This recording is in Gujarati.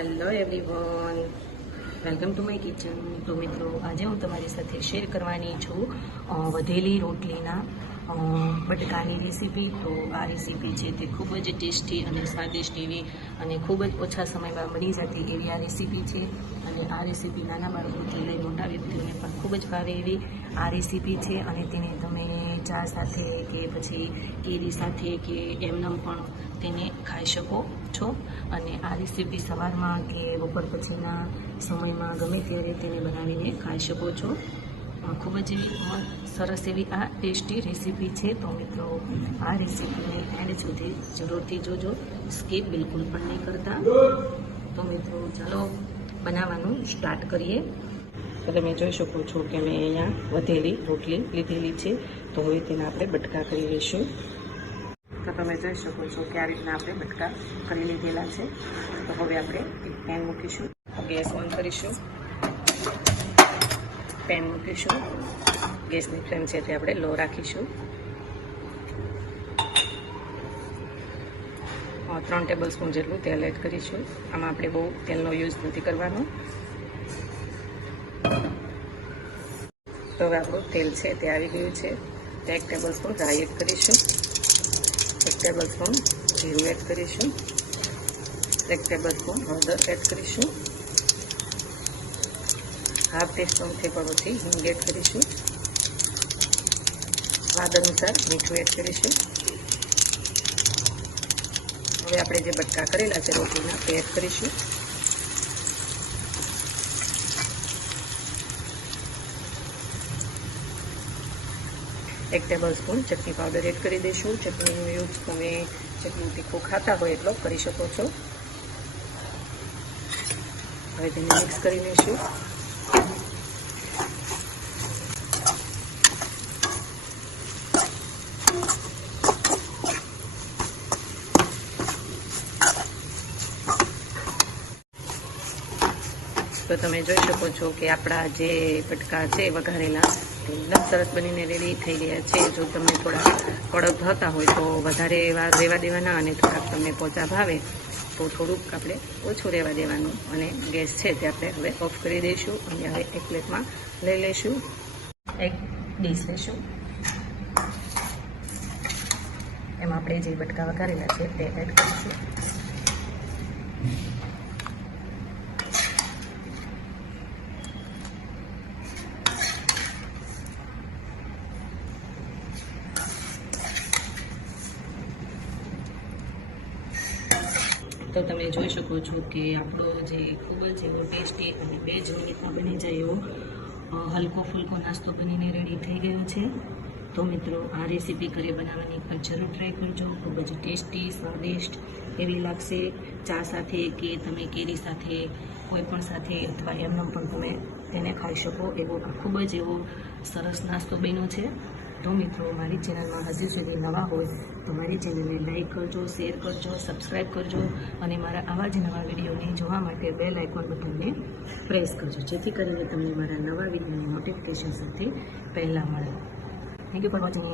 Hello everyone welcome to my kitchen તો મિત્રો, આજે હું તમારી સાથે શેર કરવાની છું વધેલી રોટલીના બટકાની રેસીપી તો આ રેસીપી છે તે ખૂબ જ ટેસ્ટી અને સ્વાદિષ્ટ એવી અને ખૂબ જ ઓછા સમયમાં બની જતી એવી આ રેસીપી છે. અને આ રેસીપી નાના બાળકોથી લઈ મોટા વ્યક્તિઓને પણ ખૂબ જ ભાવે એવી આ રેસીપી છે અને તેને તમે ચા સાથે કે પછી કેરી સાથે કે એમનેમ પણ તેને ખાઈ શકો છો. અને આ રેસીપી સવારમાં કે બપોર પછીના સમયમાં ગમે ત્યારે તેને બનાવીને ખાઈ શકો છો. ખૂબ જ એવી સરસ એવી આ ટેસ્ટી રેસીપી છે. તો મિત્રો, આ રેસીપીને એન્ડ સુધી જરૂરથી જોજો. સ્કીપ બિલકુલ પણ નહીં કરતા. તો મિત્રો, ચાલો બનાવવાનું સ્ટાર્ટ કરીએ. તો તમે જોઈ શકો છો કે મેં અહીંયા વધેલી રોટલી લીધેલી છે. તો હવે તેના આપણે બટકા કરી લઈશું. તો તમે જોઈ શકો છો કે આ રીતના આપણે બટકા કરી લીધેલા છે. તો હવે આપણે પેન મૂકીશું. ગેસ ઓન કરીશું. પેન મૂકીશું. ગેસની ફ્લેમ છે તે આપણે લો રાખીશું. ત્રણ ટેબલ સ્પૂન જેટલું તેલ એડ કરીશું. આમાં આપણે બહુ તેલનો યુઝ નથી કરવાનો. તો હવે આપણું તેલ છે તે આવી ગયું છે. તે એક ટેબલ સ્પૂન રાઈ એડ કરીશું. એક ટેબલ સ્પૂન જીરું એડ કરીશું. એક ટેબલ સ્પૂન હળદર એડ કરીશું. હાફ ટીસ્પૂનથી પડોથી હિંગ એડ કરીશું. સ્વાદ અનુસાર મીઠું એડ કરીશું. હવે આપણે જે બટકા કરેલા છે રોટલીના તે એડ કરીશું. એક ટેબલ સ્પૂન ચટણી પાવડર એડ કરી દઈશું. ચટણીનો યુઝ તમે ચટણી તીખું ખાતા હોય એટલો કરી શકો છો. હવે તેને મિક્સ કરી લઈશું. તો તમે જોઈ શકો છો કે આપણા જે બટકા છે વઘારેલા એકદમ સરસ બનીને રેડી થઈ ગયા છે. જો તમને થોડા કડક થતા હોય તો વધારે વાર રહેવા દેવાના અને થોડાક તમને પોચા ભાવે, તો થોડુંક આપણે ઓછું રહેવા દેવાનું અને ગેસ છે તે આપણે હવે ઓફ કરી દઈશું અને હવે એક પ્લેટમાં લઈ લઈશું. એક ડીશ લઈશું. એમાં આપણે જે બટકા વઘારેલા છે તે એડ કરીશું. તો તમે જોઈ શકો છો કે આપણો જે ખૂબ જ એવો ટેસ્ટી અને બે જ મિનિટમાં બની જાય એવો હલકો ફૂલકો નાસ્તો બનીને રેડી થઈ ગયો છે. તો મિત્રો, આ રેસીપી ઘરે બનાવવાની એકવાર જરૂર ટ્રાય કરજો. ખૂબ જ ટેસ્ટી, સ્વાદિષ્ટ એવી લાગશે. ચા સાથે કે તમે કેરી સાથે, કોઈ પણ સાથે અથવા એમનો પણ તમે તેને ખાઈ શકો એવો ખૂબ જ એવો સરસ નાસ્તો બન્યો છે. તો મિત્રો, મારી ચેનલમાં હજી સુધી નવા હોય તો મારી ચેનલને લાઇક કરજો શેર કરજો સબસ્ક્રાઈબ કરજો અને મારા આવા જ નવા વિડીયોને જોવા માટે બેલ આઇકોન બટનને પ્રેસ કરજો, જેથી કરીને તમને મારા નવા વિડીયોની નોટિફિકેશન સાથે પહેલાં મળે. Thank you for watching